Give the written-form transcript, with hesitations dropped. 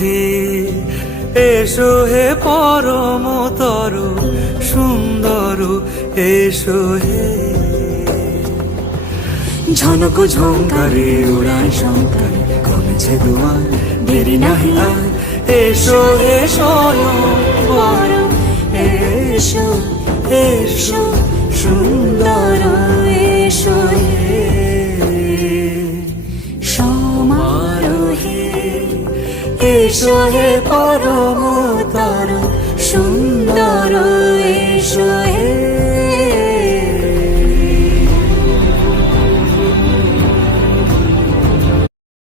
হে, এসো হে পরমতর সুন্দর, এসো হে। ঝনক ঝঙ্কারে উড়ায় শঙ্কার, কমেছে দুয়ার, দেরি নাহি আর, এসো হে স্বয়ংবর, এসো এসো সুন্দর, এসো হে সমারোহে। এসো হে পরমতর সুন্দর, এসো